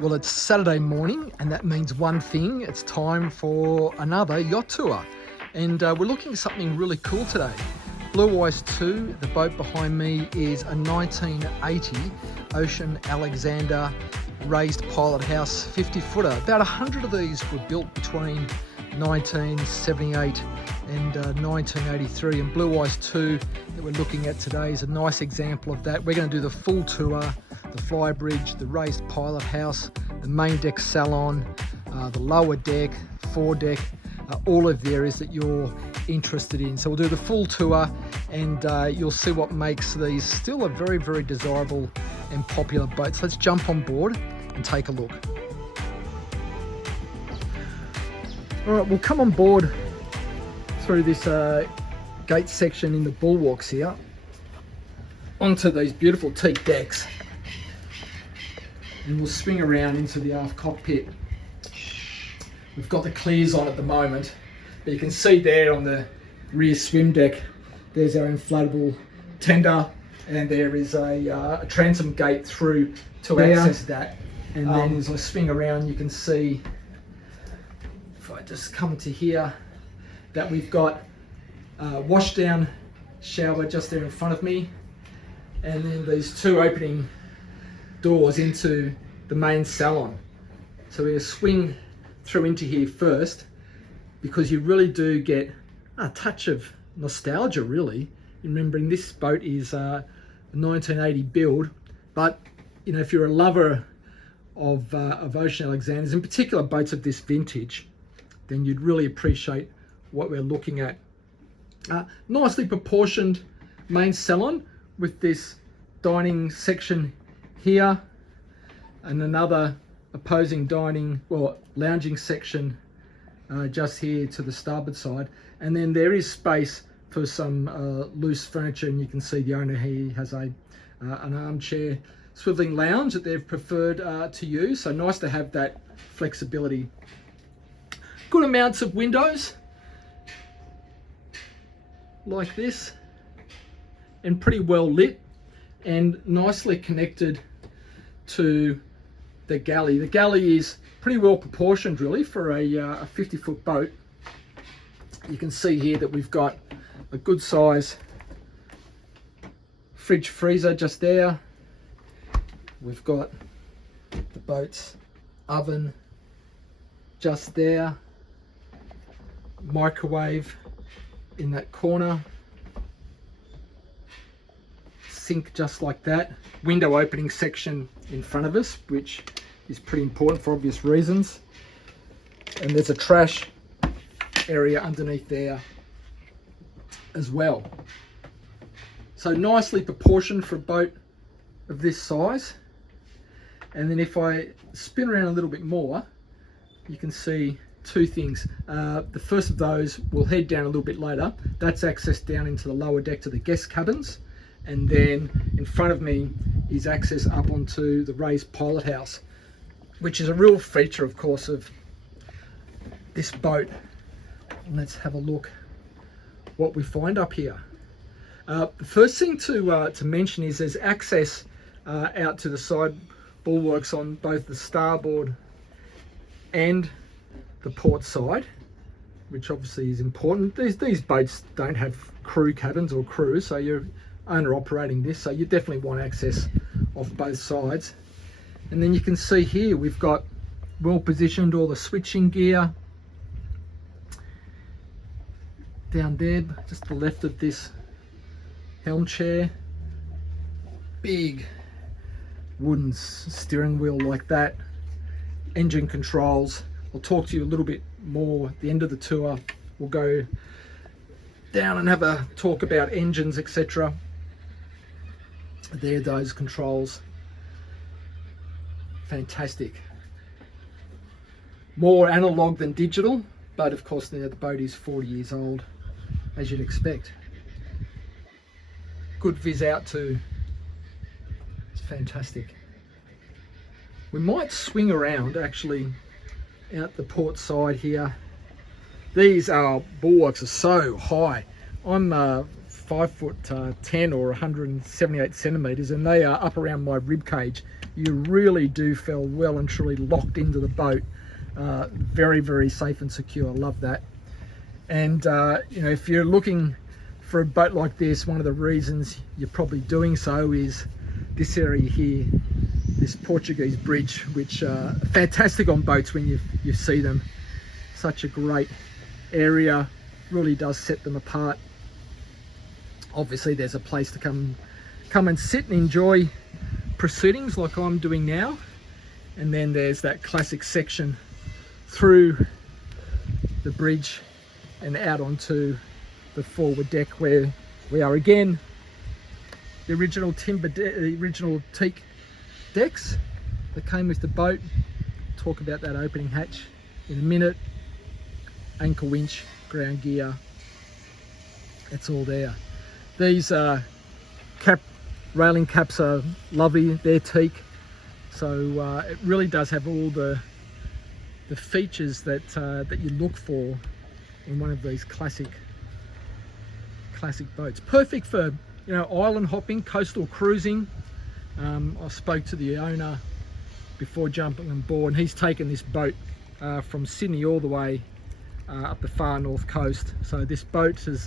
Well, it's Saturday morning, and that means one thing. It's time for another yacht tour. And we're looking at something really cool today. Blue Ice 2, the boat behind me, is a 1980 Ocean Alexander raised pilot house 50-footer. About 100 of these were built between 1978 and 1983, and Blue Ice 2 that we're looking at today is a nice example of that. We're going to do the full tour, the Flybridge, the raised pilot house, the main deck salon, the lower deck, foredeck, all of the areas that you're interested in. So we'll do the full tour, and you'll see what makes these still a very, very desirable and popular boat. So let's jump on board and take a look. All right, we'll come on board through this gate section in the bulwarks here onto these beautiful teak decks, and we'll swing around into the aft cockpit. We've got the clears on at the moment, but you can see there on the rear swim deck, there's our inflatable tender, and there is a transom gate through to access that. And then as I swing around, you can see, if I just come to here, that we've got a wash down shower just there in front of me, and then these two opening doors into the main salon. So we're going to swing through into here first, because you really do get a touch of nostalgia, really, remembering this boat is a 1980 build. But you know, if you're a lover of Ocean Alexanders, in particular boats of this vintage, then you'd really appreciate what we're looking at. Nicely proportioned main salon with this dining section here, and another opposing dining, well, lounging section just here to the starboard side. And then there is space for some loose furniture, and you can see the owner here has an armchair swiveling lounge that they've preferred to use. So nice to have that flexibility. Good amounts of windows like this, and pretty well lit and nicely connected to the galley. The galley is pretty well proportioned, really, for a 50-foot boat. You can see here that we've got a good size fridge freezer just there. We've got the boat's oven just there, microwave in that corner, sink just like that, window opening section in front of us, which is pretty important for obvious reasons, and there's a trash area underneath there as well. So nicely proportioned for a boat of this size. And then if I spin around a little bit more, you can see two things. The first of those, we'll head down a little bit later. That's access down into the lower deck to the guest cabins. And then in front of me is access up onto the raised pilot house, which is a real feature, of course, of this boat. And let's have a look what we find up here. The first thing to mention is there's access out to the side bulwarks on both the starboard and the port side, which obviously is important. These boats don't have crew cabins or crew, so you're owner operating this, so you definitely want access off both sides. And then you can see here we've got well positioned all the switching gear down there, just to the left of this helm chair. Big wooden steering wheel like that. Engine controls. I'll talk to you a little bit more at the end of the tour. We'll go down and have a talk about engines, etc. There, those controls. Fantastic. More analog than digital, but of course now the boat is 40 years old, as you'd expect. Good viz out too. It's fantastic. We might swing around actually out the port side here. These bulwarks are so high. I'm 5'10" or 178 centimeters, and they are up around my rib cage. you really do feel well and truly locked into the boat. Very, very safe and secure. I love that. And you know, if you're looking for a boat like this, one of the reasons you're probably doing so is this area here, this Portuguese bridge, which are fantastic on boats when you see them. Such a great area, really does set them apart. Obviously there's a place to come and sit and enjoy proceedings like I'm doing now. And then there's that classic section through the bridge and out onto the forward deck where we are again. The original the original teak decks that came with the boat. Talk about that opening hatch in a minute. Anchor winch, ground gear, it's all there. These railing caps are lovely, they're teak, so it really does have all the features that you look for in one of these classic boats. Perfect for, you know, island hopping, coastal cruising. I spoke to the owner before jumping on board, and he's taken this boat from Sydney all the way up the far north coast. So this boat has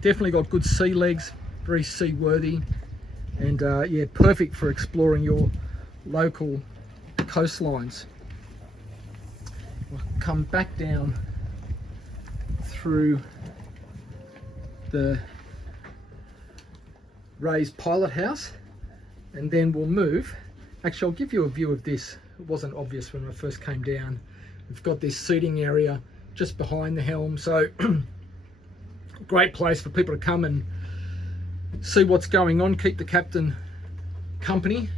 definitely got good sea legs, very seaworthy, and yeah, perfect for exploring your local coastlines. We'll come back down through the raised pilot house, and then we'll move. Actually, I'll give you a view of this. It wasn't obvious when I first came down. We've got this seating area just behind the helm, so great place for people to come and see what's going on, keep the captain company,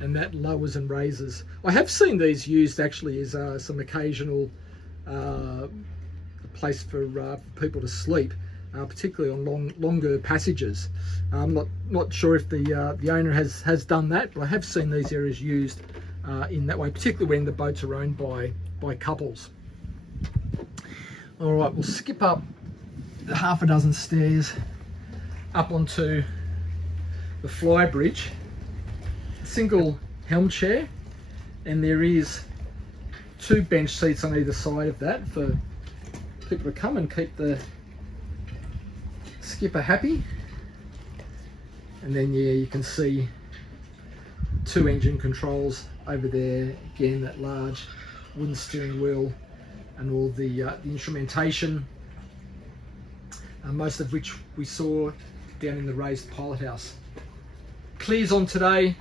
and that lowers and raises. I have seen these used actually as some occasional place for people to sleep, particularly on longer passages. I'm not sure if the owner has done that, but I have seen these areas used in that way, particularly when the boats are owned by couples. All right, we'll skip up half a dozen stairs up onto the Flybridge. Single helm chair, and there is 2 bench seats on either side of that for people to come and keep the skipper happy. And then yeah, you can see 2 engine controls over there, again that large wooden steering wheel and all the instrumentation, most of which we saw down in the raised pilot house. Clears on today.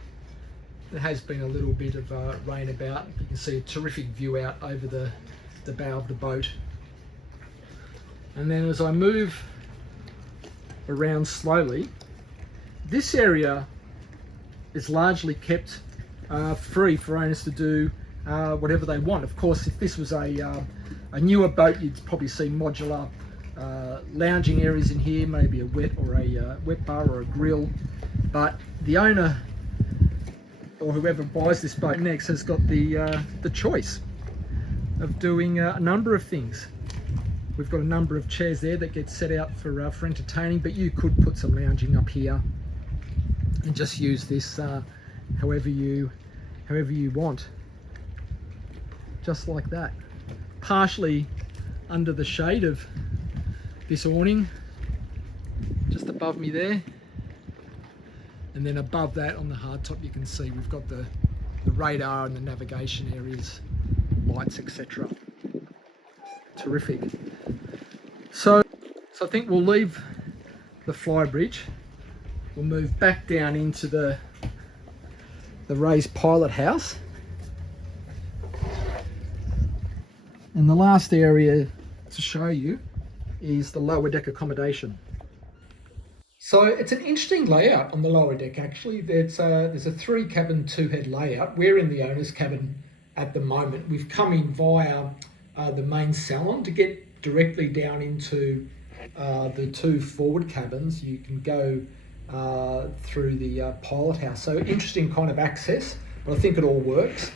There has been a little bit of rain about. You can see a terrific view out over the bow of the boat. And then as I move around slowly, this area is largely kept free for owners to do whatever they want. Of course, if this was a newer boat, you'd probably see modular lounging areas in here, maybe a wet bar or a grill. But the owner or whoever buys this boat next has got the choice of doing a number of things. We've got a number of chairs there that get set out for entertaining, but you could put some lounging up here and just use this however you want, just like that. Partially under the shade of this awning just above me there, and then above that on the hardtop you can see we've got the radar and the navigation areas, lights, etc. Terrific. So I think we'll leave the Flybridge. We'll move back down into the raised pilot house. And the last area to show you is the lower deck accommodation. So it's an interesting layout on the lower deck actually. There's a 3 cabin 2 head layout. We're in the owner's cabin at the moment. We've come in via the main salon to get directly down into the 2 forward cabins. You can go through the pilot house. So interesting kind of access, but I think it all works.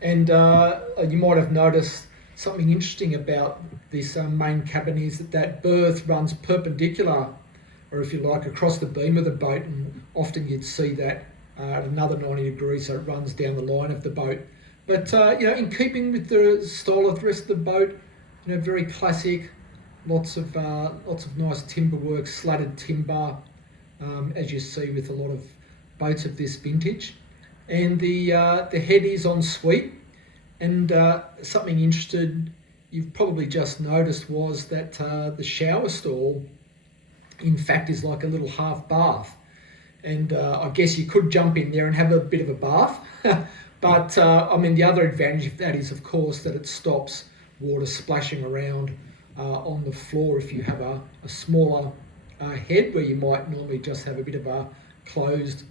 And you might have noticed something interesting about this main cabin is that berth runs perpendicular, or if you like, across the beam of the boat, and often you'd see that at another 90 degrees, so it runs down the line of the boat. But you know, in keeping with the style of the rest of the boat, you know, very classic. Lots of nice timber work, slatted timber, as you see with a lot of boats of this vintage. And the head is ensuite. And something interesting you've probably just noticed was that the shower stall, in fact, is like a little half bath. And I guess you could jump in there and have a bit of a bath. But I mean, the other advantage of that is, of course, that it stops water splashing around on the floor if you have a smaller head, where you might normally just have a bit of a closed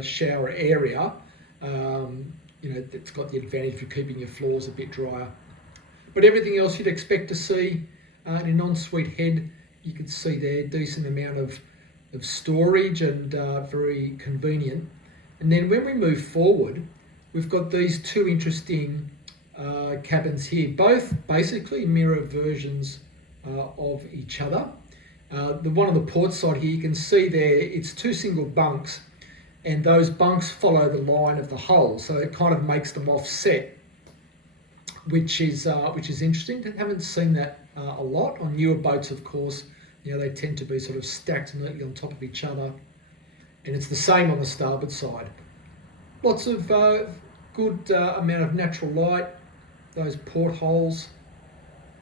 shower area. You know, it's got the advantage of keeping your floors a bit drier. But everything else you'd expect to see in an ensuite head, you can see there, decent amount of storage and very convenient. And then when we move forward, we've got these two interesting cabins here, both basically mirror versions of each other. The one on the port side here, you can see there, it's two single bunks, and those bunks follow the line of the hull, so it kind of makes them offset, which is interesting. I haven't seen that a lot on newer boats, of course. You know, they tend to be sort of stacked neatly on top of each other, and it's the same on the starboard side. Lots of good amount of natural light, those portholes,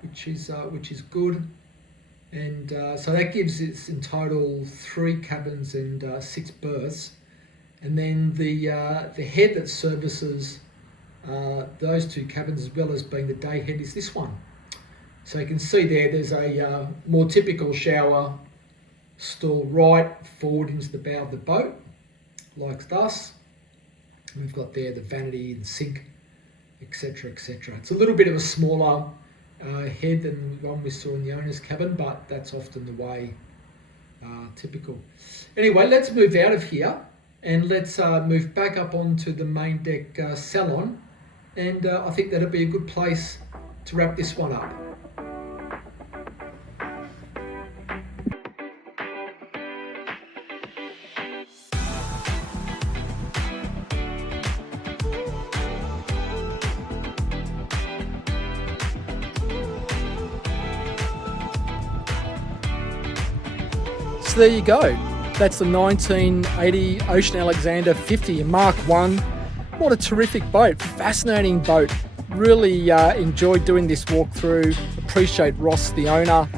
which is good, and so that gives it in total 3 cabins and 6 berths. And then the head that services those 2 cabins, as well as being the day head, is this one. So you can see there's a more typical shower stall right forward into the bow of the boat, like thus. And we've got there the vanity and sink, etc., etc. It's a little bit of a smaller head than the one we saw in the owner's cabin, but that's often the way, typical. Anyway, let's move out of here and let's move back up onto the main deck salon, and I think that'll be a good place to wrap this one up. So there you go. That's the 1980 Ocean Alexander 50 Mark 1. What a terrific boat, fascinating boat. Really enjoyed doing this walkthrough. Appreciate Ross, the owner,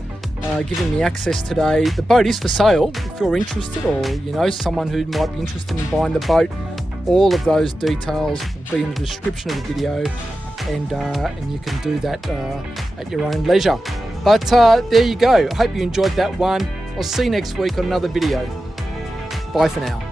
giving me access today. The boat is for sale if you're interested, or you know someone who might be interested in buying the boat. All of those details will be in the description of the video, and you can do that at your own leisure. But there you go. I hope you enjoyed that one. I'll see you next week on another video. Bye for now.